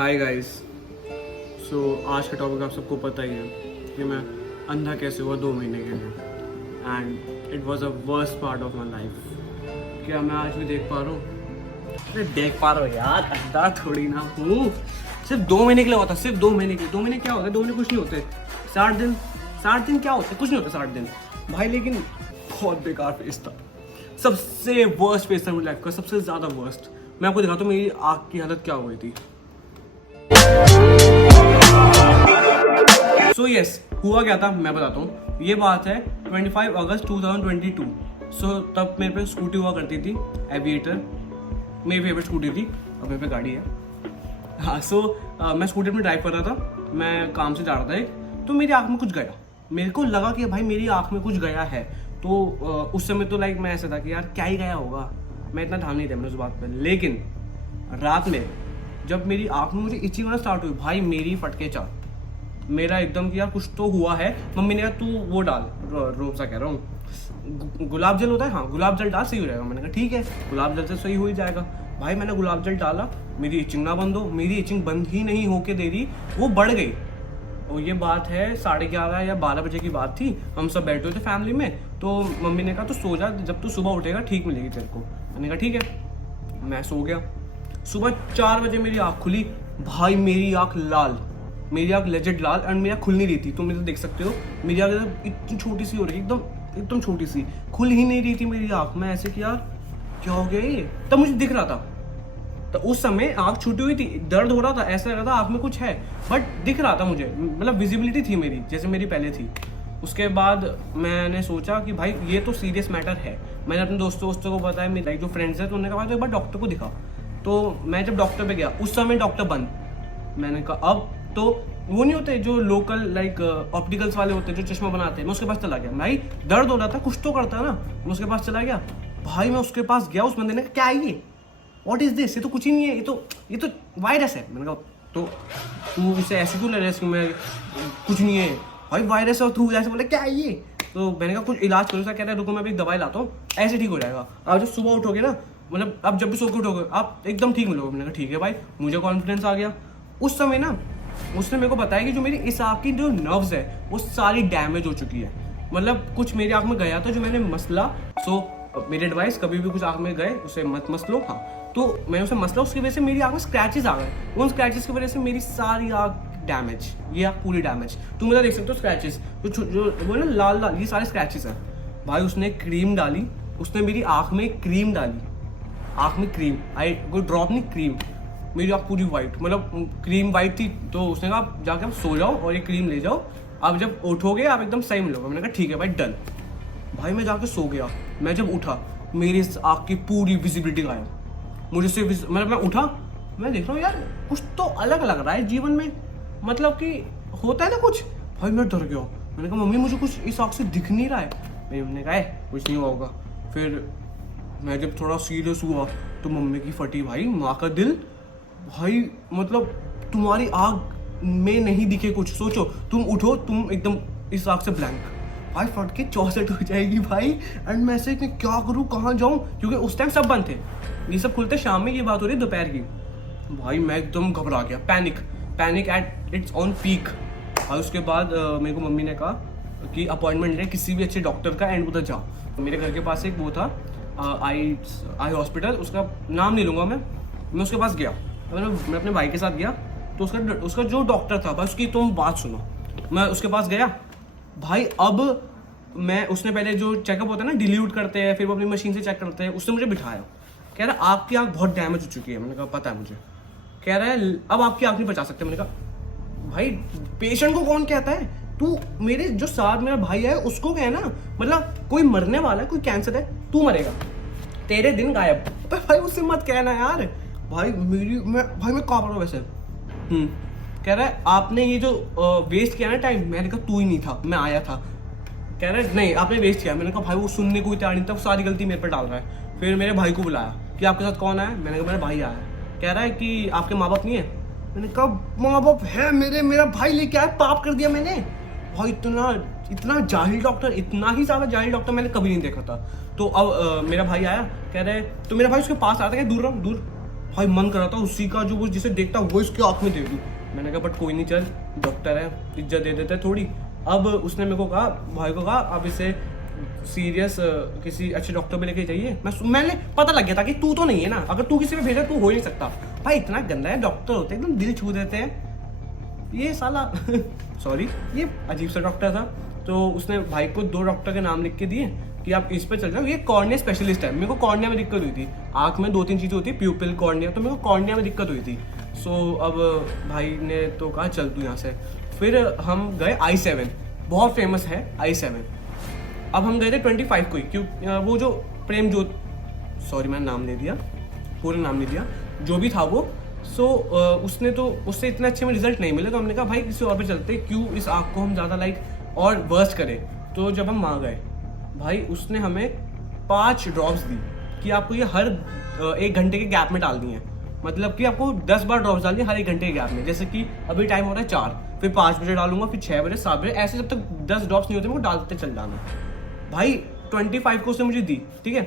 Hi guys. सो आज का topic आप सबको पता ही है कि मैं अंधा कैसे हुआ 2 महीने के लिए, and it was a worst part of my life. क्या मैं आज भी देख पा रहा हूँ? अरे देख पा रहा हूँ यार, अंधा थोड़ी ना हूँ। सिर्फ 2 महीने के लिए हुआ था, सिर्फ 2 महीने के लिए। 2 महीने क्या होता है? 2 महीने कुछ नहीं होते। 60 दिन क्या होते हैं? कुछ नहीं होता 60 दिन भाई। लेकिन बहुत बेकार फेस था, सबसे वर्स्ट फेस था मेरी लाइफ का, सबसे ज़्यादा वर्स्ट। मैं आपको दिखाता हूँ मेरी आँख की हालत क्या हो गई थी। सो यस, हुआ क्या था मैं बताता हूँ। ये बात है 25 अगस्त 2022। सो तब मेरे पे स्कूटी हुआ करती थी, एविएटर, मेरी फेवरेट स्कूटी थी। अब मेरे पे गाड़ी है। हाँ, सो मैं स्कूटी में ड्राइव कर रहा था, मैं काम से जा रहा था एक, तो मेरी आँख में कुछ गया। मेरे को लगा कि भाई मेरी आँख में कुछ गया है। तो उस समय तो लाइक मैं ऐसा था कि यार क्या ही गया होगा, मैं इतना ध्यान नहीं दिया मैंने उस बात पर। लेकिन रात में जब मेरी आँख में मुझे इचिंग होना स्टार्ट हुई, भाई मेरी फटके चार, मेरा एकदम कि यार कुछ तो हुआ है। मम्मी ने कहा तू वो डाल, रोज़ा कह रहा हूँ, गुलाब जल होता है, हाँ गुलाब जल डाल, सही हो जाएगा। मैंने कहा ठीक है, गुलाब जल से सही हो ही जाएगा। भाई मैंने गुलाब जल डाला, मेरी इचिंग ना बंद हो, मेरी इचिंग बंद ही नहीं होके दे रही, वो बढ़ गई। और ये बात है 11:30 या 12 बजे की बात थी। हम सब बैठे हुए थे फैमिली में, तो मम्मी ने कहा तो सो जा, जब तू सुबह उठेगा ठीक मिलेगी तेरे को। मैंने कहा ठीक है, मैं सो गया। सुबह 4 बजे मेरी आँख खुली, भाई मेरी आँख लाल, मेरी आँख लेजेड लाल, एंड मेरी आँख खुल नहीं रही थी। तुम मेरे देख सकते हो, मेरी आँख इतनी छोटी सी हो रही, एकदम छोटी सी, खुल ही नहीं रही थी मेरी आँख। मैं ऐसे कि यार क्या हो गया ये, तब मुझे दिख रहा था। तो उस समय आँख छूटी हुई थी, दर्द हो रहा था, ऐसा लग रहा था आँख में कुछ है, बट दिख रहा था मुझे, मतलब विजिबिलिटी थी मेरी जैसे मेरी पहले थी। उसके बाद मैंने सोचा कि भाई ये तो सीरियस मैटर है। मैंने अपने दोस्तों को बताया, मेरे जो फ्रेंड्स हैं, तो उन्होंने कहा तो एक बार डॉक्टर को दिखा। तो मैं जब डॉक्टर पे गया, उस समय डॉक्टर बंद। मैंने कहा अब तो वो नहीं होते जो लोकल लाइक ऑप्टिकल्स वाले होते हैं जो चश्मा बनाते हैं, मैं उसके पास चला गया। भाई दर्द हो रहा था, कुछ तो करता है ना, मैं उसके पास चला गया। भाई मैं उसके पास गया, उस बंदे ने कहा क्या है ये, व्हाट इज दिस, ये तो कुछ ही नहीं है, ये तो वायरस है। मैंने कहा तो तू इसे ऐसे क्यों ले रहा है, मैं कुछ नहीं है भाई, वायरस है, और तू ऐसे बोले क्या है ये। तो मैंने कहा कुछ इलाज करो। कह रहा है रुको मैं अभी दवाई लाता हूँ, ऐसे ठीक हो जाएगा। आप जब सुबह उठोगे ना, मतलब आप जब भी सो के उठोगे आप एकदम ठीक मिलोगे। मैंने कहा ठीक है भाई, मुझे कॉन्फिडेंस आ गया। उस समय ना उसने मेरे को बताया कि जो मेरी इस आँख की जो नर्व्स है वो सारी डैमेज हो चुकी है। मतलब कुछ मेरी आँख में गया था जो मैंने मसला। सो मेरी एडवाइस, कभी भी कुछ आँख में गए उसे मत मसलो। हाँ, तो मैंने उसे मसला, उसकी वजह से मेरी आँख में स्क्रैचेस आ गए। उन स्क्रैचेस की वजह से मेरी सारी आँख डैमेज, ये आँख पूरी डैमेज। तुम मुझे देख सकते हो स्क्रैचेस, जो वो ना लाल लाल, ये सारे स्क्रैचेस हैं। भाई उसने क्रीम डाली, उसने मेरी आँख में क्रीम डाली, आँख में क्रीम, कोई ड्रॉप नहीं, क्रीम। मेरी आँख पूरी वाइट, मतलब क्रीम वाइट थी। तो उसने कहा आप जाके आप सो जाओ और ये क्रीम ले जाओ, आप जब उठोगे आप एकदम सही मिलोगे। मैंने कहा ठीक है भाई, डन। भाई मैं जाके सो गया। मैं जब उठा, मेरी आँख की पूरी विजिबिलिटी गायब। मुझे से मतलब मैं उठा, मैं देख रहा हूँ यार कुछ तो अलग लग रहा है जीवन में, मतलब कि होता है ना कुछ। भाई मैं डर गया। मैंने कहा मम्मी मुझे कुछ इस आँख से दिख नहीं रहा है। मेरी मम्मी ने कहा कुछ नहीं हुआ होगा। फिर मैं जब थोड़ा सीरियस हुआ तो मम्मी की फटी, भाई माँ का दिल। भाई मतलब तुम्हारी आँख में नहीं दिखे कुछ, सोचो तुम उठो, तुम एकदम इस आँख से ब्लैंक, भाई फट के 64 हो जाएगी भाई। एंड मैं से क्या करूँ, कहाँ जाऊँ, क्योंकि उस टाइम सब बंद थे, ये सब खुलते शाम में, ये बात हो रही दोपहर की। भाई मैं एकदम घबरा गया, panic at its on peak. भाई उसके बाद मेरे को मम्मी ने कहा कि अपॉइंटमेंट ले किसी भी अच्छे डॉक्टर का, एंड उधर जा। मेरे घर के पास एक वो था आई हॉस्पिटल, उसका नाम नहीं लूँगा मैं उसके पास गया। मैं अपने भाई के साथ गया, तो उसका जो डॉक्टर था, भाई उसकी तुम बात सुनो। मैं उसके पास गया भाई, अब उसने पहले जो चेकअप होता है ना, डिल्यूट करते हैं, फिर वो अपनी मशीन से चेक करते हैं, उसने मुझे बिठाया। कह रहा है आपकी आँख बहुत डैमेज हो चुकी है। मैंने कहा पता है मुझे। कह रहा है अब आपकी आँख नहीं बचा सकते। मैंने कहा भाई पेशेंट को कौन कहता है, तू मेरे जो साथ मेरा भाई है उसको कहना, मतलब कोई मरने वाला है, कोई कैंसर है, तू मरेगा, तेरे दिन गायब। भाई उससे मत कहना यार। भाई मैं काँप रहा हूँ वैसे। कह रहा है आपने ये जो वेस्ट किया ना टाइम, मैंने कहा तू ही नहीं था, मैं आया था। कह रहा है नहीं आपने वेस्ट किया। मैंने कहा भाई वो सुनने को ही तैयार नहीं था, सारी गलती मेरे पर डाल रहा है। फिर मेरे भाई को बुलाया कि आपके साथ कौन आया। मैंने कहा मेरा भाई आया। कह रहा है कि आपके माँ बाप नहीं है। मैंने कहा माँ बाप है मेरा भाई लेके आया, पाप कर दिया मैंने। भाई इतना जाहिल डॉक्टर, इतना ही ज़्यादा जाहिल डॉक्टर मैंने कभी नहीं देखा था। तो अब मेरा भाई आया, कह रहे तो मेरा भाई उसके पास आता है, दूर रहो दूर। भाई मन कर रहा था उसी का जो वो जिसे देखता वो इसकी आँख में दे दूँ। मैंने कहा बट कोई नहीं, चल डॉक्टर है, इज्जत दे देते थोड़ी। अब उसने मेरे को कहा, भाई को कहा अब इसे सीरियस किसी अच्छे डॉक्टर पे लेके जाइए। मैंने पता लग गया था कि तू तो नहीं है ना, अगर तू किसी पे भेजा तू हो ही नहीं सकता। भाई इतना गंदा है, डॉक्टर होते हैं एकदम दिल छू देते हैं, ये साला सॉरी ये अजीब सा डॉक्टर था। तो उसने भाई को 2 डॉक्टर के नाम लिख के दिए कि आप इस पे चल जाओ, ये कॉर्निया स्पेशलिस्ट है। मेरे को कॉर्निया में दिक्कत हुई थी, आँख में 2-3 चीज़ें होती है, प्यूपिल, कॉर्निया, तो मेरे को कॉर्निया में दिक्कत हुई थी। सो अब भाई ने तो कहा चल तू यहाँ से। फिर हम गए i7, बहुत फेमस है i7। अब हम गए थे 25 को ही, क्यों वो जो प्रेम जो, सॉरी मैंने नाम ले दिया, पूरा नाम ले दिया, जो भी था वो। सो उसने तो उससे इतने अच्छे में रिजल्ट नहीं मिले, तो हमने कहा भाई किसी और पे चलते, क्यों इस आँख को हम ज़्यादा और वर्स्ट करें। तो जब हम वहाँ गए भाई उसने हमें 5 ड्रॉप्स दी कि आपको ये हर 1 घंटे के गैप में डालनी है। मतलब कि आपको 10 बार ड्रॉप्स डालनी है हर 1 घंटे के गैप में। जैसे कि अभी टाइम हो रहा है 4, फिर 5 बजे डालूंगा, फिर 6 बजे, 7 बजे, ऐसे जब तक 10 ड्रॉप्स नहीं होते मेरे को डालते चल जाना। भाई 25 को उसने मुझे दी, ठीक है,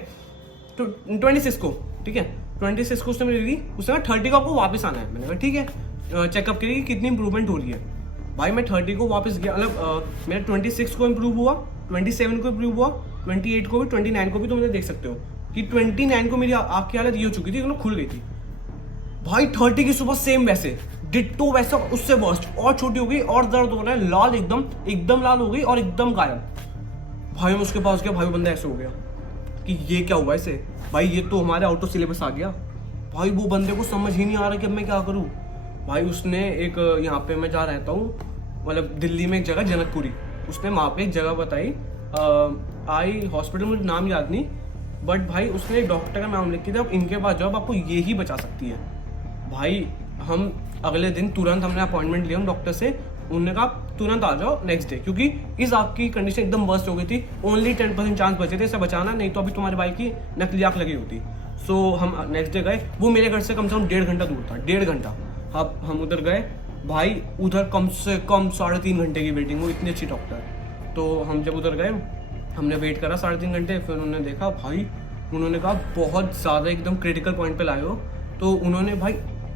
तो 26 को, ठीक है, 26 को उसने मुझे दी। उसने कहा 30 को आपको वापस आना है। मैंने कहा ठीक है, चेकअप करिए कितनी इंप्रूवमेंट हो रही है। भाई मैं 30 को वापस गया, मतलब मेरा 26 को इम्प्रूव हुआ, 27 को इम्प्रूव हुआ, 28 को भी, 29 को भी। तो मुझे देख सकते हो कि 29 को मेरी आँख की हालत ये हो चुकी थी, मतलब खुल गई थी। भाई 30 की सुबह सेम वैसे डिट्टो वैसा, उससे वर्स्ट, और छोटी हो गई और दर्द हो रहा है, लाल एकदम लाल हो गई और एकदम गायब। भाई मैं उसके पास गया, भाई बंदा ऐसे हो गया कि ये क्या हुआ इसे, भाई ये तो हमारे आउट ऑफ सिलेबस आ गया। भाई वो बंदे को समझ ही नहीं आ रहा कि अब मैं क्या करूँ। भाई उसने एक, यहाँ पे मैं जहाँ रहता हूँ, मतलब दिल्ली में एक जगह जनकपुरी, उसने वहाँ पे एक जगह बताई, आई हॉस्पिटल, मुझे नाम याद नहीं, बट भाई उसने एक डॉक्टर का नाम लिख के दिया, अब इनके पास जाओ, आपको ये ही बचा सकती है। भाई हम अगले दिन तुरंत हमने अपॉइंटमेंट लिया डॉक्टर से, उन्होंने कहा तुरंत आ जाओ नेक्स्ट डे, क्योंकि इस आँख की कंडीशन एकदम वर्स्ट हो गई थी। ओनली 10% चांस बचे थे इसे बचाना, नहीं तो अभी तुम्हारे भाई की नकली आँख लगी होती। सो हम नेक्स्ट डे गए, वो मेरे घर से कम 1.5 घंटा दूर था, 1.5 घंटा। अब हम उधर गए, भाई उधर कम से कम 3.5 घंटे की वेटिंग, वो इतनी अच्छी डॉक्टर। तो हम जब उधर गए, हमने वेट करा 3.5 घंटे, फिर उन्होंने देखा, भाई उन्होंने कहा बहुत ज़्यादा एकदम क्रिटिकल पॉइंट पे लाए हो। तो उन्होंने भाई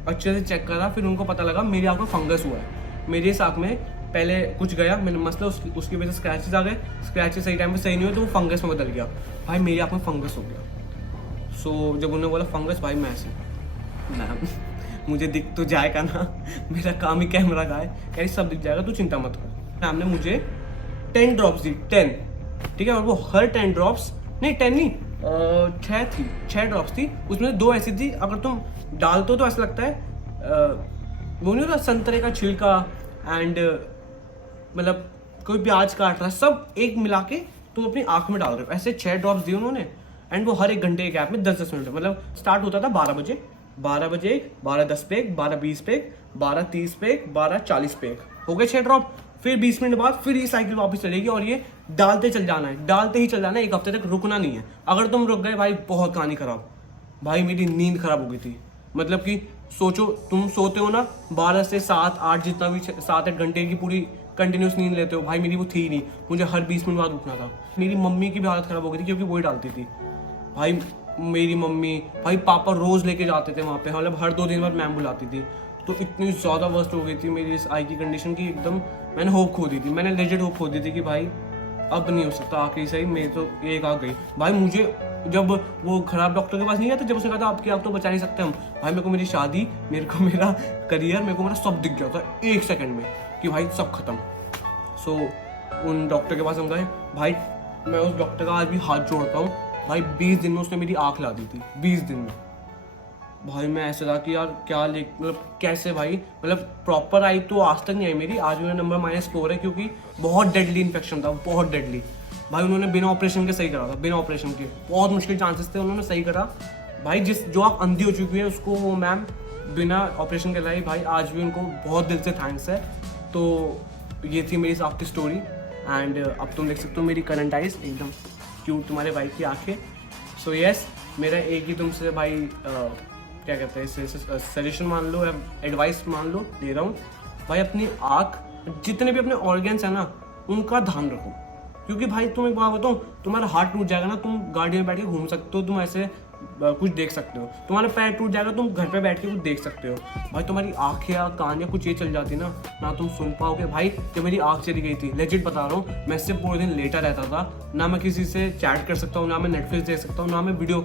अच्छे से चेक करा, फिर उनको पता लगा मेरी आँख में फंगस हुआ है। मेरी इस आँख में पहले कुछ गया, मैंने मसला उसकी वजह से स्क्रैचेस आ गए, स्क्रैचेस सही टाइम पे सही नहीं हुए तो वो फंगस में बदल गया। भाई मेरी आँख में फंगस हो गया। सो जब उन्होंने बोला फंगस, भाई मैं ऐसे, मैम मुझे दिख तो जाएगा ना, मेरा काम ही कैमरा का है, कह रही सब दिख जाएगा, तू चिंता मत कर। मैम ने मुझे 10 ड्रॉप्स दी, 10, ठीक है, और वो हर 10 ड्रॉप्स, नहीं 10 नहीं, 6 ड्रॉप्स थी, उसमें 2 ऐसी थी अगर तुम डालते हो तो ऐसा लगता है वो नहीं होता संतरे का छिलका, एंड मतलब कोई प्याज काट रहा है, सब एक मिला के तुम अपनी आँख में डाल रहे हो। ऐसे 6 ड्रॉप्स दिए उन्होंने, एंड वो हर 1 घंटे के गैप में 10-10 मिनट, मतलब स्टार्ट होता था 12 बजे, 12:10 पे एक, 12:20 पे एक, 12:30 पे एक, 12:40 पे एक, हो गए 6 ड्रॉप। फिर 20 मिनट बाद फिर ये साइकिल वापस चलेगी और ये डालते चल जाना है, डालते ही चल जाना है, 1 हफ्ते तक रुकना नहीं है। अगर तुम रुक गए भाई बहुत कहानी खराब। भाई मेरी नींद खराब हो गई थी, मतलब कि सोचो तुम सोते हो ना 12 से 7-8, जितना भी 7-8 घंटे की पूरी कंटिन्यूस नींद लेते हो, भाई मेरी वो थी नहीं, मुझे हर 20 मिनट बाद उठना था। मेरी मम्मी की भी हालत खराब हो गई थी क्योंकि वही डालती थी। भाई मेरी मम्मी, भाई पापा रोज लेके जाते थे वहाँ पे, मतलब हर 2 दिन बाद मैम बुलाती थी। तो इतनी ज़्यादा वर्स्ट हो गई थी मेरी इस आई की कंडीशन की, एकदम मैंने होप खो दी थी, मैंने लेजिट होप खो दी थी कि भाई अब नहीं हो सकता, आखिरी सही मेरी तो एक आ गई। भाई मुझे जब वो खराब डॉक्टर के पास नहीं गया था, जब उसने कहा था आपकी आँख तो बचा नहीं सकते हम, भाई मेरे को मेरी शादी, मेरे को मेरा करियर, मेरे को मेरा सब दिख गया था 1 सेकंड में कि भाई सब खत्म। सो उन डॉक्टर के पास हम गए, भाई मैं उस डॉक्टर का आज भी हाथ जोड़ता हूँ। भाई 20 दिन में उसने मेरी आँख ला दी थी, 20 दिन में। भाई मैं ऐसे था कि यार क्या मतलब कैसे भाई, मतलब प्रॉपर आई तो आज तक नहीं आई मेरी, आज मेरा नंबर -4 है क्योंकि बहुत डेडली इन्फेक्शन था, बहुत डेडली। भाई उन्होंने बिना ऑपरेशन के सही करा था, बिना ऑपरेशन के, बहुत मुश्किल चांसेस थे, उन्होंने सही करा। भाई जो आप अंधी हो चुकी है उसको वो मैम बिना ऑपरेशन के लाई, भाई आज भी उनको बहुत दिल से थैंक्स है। तो ये थी मेरी आपकी स्टोरी, एंड अब तुम देख सकते हो मेरी करंट आइज एकदम क्यूट, तुम्हारे भाई की आंखें। सो यस, मेरा एक ही तुमसे भाई क्या कहते हैं इसे सजेशन मान लो या एडवाइस मान लो, दे रहा हूँ भाई, अपनी आँख, जितने भी अपने ऑर्गन्स हैं ना उनका ध्यान रखो। क्योंकि भाई तुम एक बात बताऊँ, तुम्हारा हार्ट टूट जाएगा ना, तुम गाड़ी में बैठ के घूम सकते हो, तुम ऐसे कुछ देख सकते हो। तुम्हारा पैर टूट जाएगा, तुम घर पे बैठ के कुछ देख सकते हो। भाई तुम्हारी आँखें या कान या कुछ ये चल जाती ना तुम सुन पाओगे। भाई जब मेरी आँख चली गई थी, लेजिट बता रहा हूँ, मैं इससे पूरे दिन लेटा रहता था, ना मैं किसी से चैट कर सकता हूँ, ना मैं नेटफ्लिक्स देख सकता हूँ, ना मैं वीडियो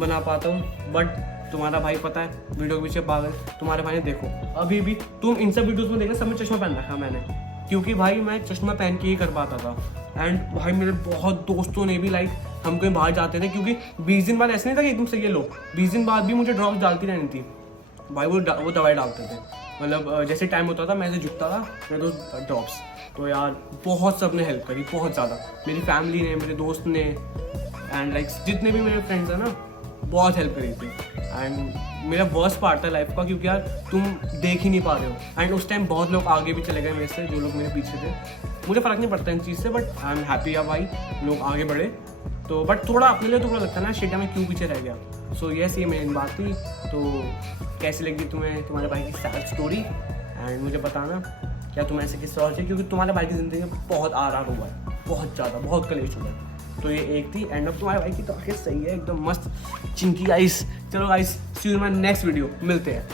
बना पाता हूँ। बट तुम्हारा भाई पता है वीडियो के पीछे पागल, तुम्हारे भाई ने देखो अभी भी तुम इन सब वीडियोस में देखना, सब में चश्मा पहन रखा मैंने, क्योंकि भाई मैं चश्मा पहन के ही कर पाता था। एंड भाई मेरे बहुत दोस्तों ने भी लाइक, हम कहीं बाहर जाते थे, क्योंकि 20 दिन बाद ऐसे नहीं था कि एकदम से ये लो, 20 दिन बाद भी मुझे ड्रॉप्स डालती रहनी थी भाई। वो दवाई डालते थे, मतलब जैसे टाइम होता था मैं ऐसे झुकता था, मेरे दोस्त ड्रॉप्स। तो यार बहुत सब ने हेल्प करी, बहुत ज़्यादा, मेरी फैमिली ने, मेरे दोस्त ने, एंड लाइक जितने भी मेरे फ्रेंड्स हैं ना, बहुत हेल्प करी थी। एंड मेरा वर्स्ट पार्ट था लाइफ का, क्योंकि यार तुम देख ही नहीं पा रहे हो। एंड उस टाइम बहुत लोग आगे भी चले गए मेरे से, जो लोग मेरे पीछे थे। मुझे फ़र्क नहीं पड़ता इन चीज़ से, बट आई एम हैप्पी या भाई लोग आगे बढ़े। तो बट थोड़ा अपने लिए थोड़ा लगता है ना, शिट मैं क्यों पीछे रह गया। सो यस, ये मेरी बात थी। तो कैसी लगी तुम्हें तुम्हारे भाई की सैड स्टोरी, एंड मुझे बताना क्या तुम ऐसे किससे और चाहिए, क्योंकि तुम्हारे भाई की ज़िंदगी में बहुत आराम हुआ है, बहुत ज़्यादा, बहुत कलेश हुआ है। तो ये एक थी। एंड अब तुम्हारे भाई की तो आखिर सही है, एकदम मस्त चिंकी आइस। चलो guys, see you in my next video, मिलते हैं।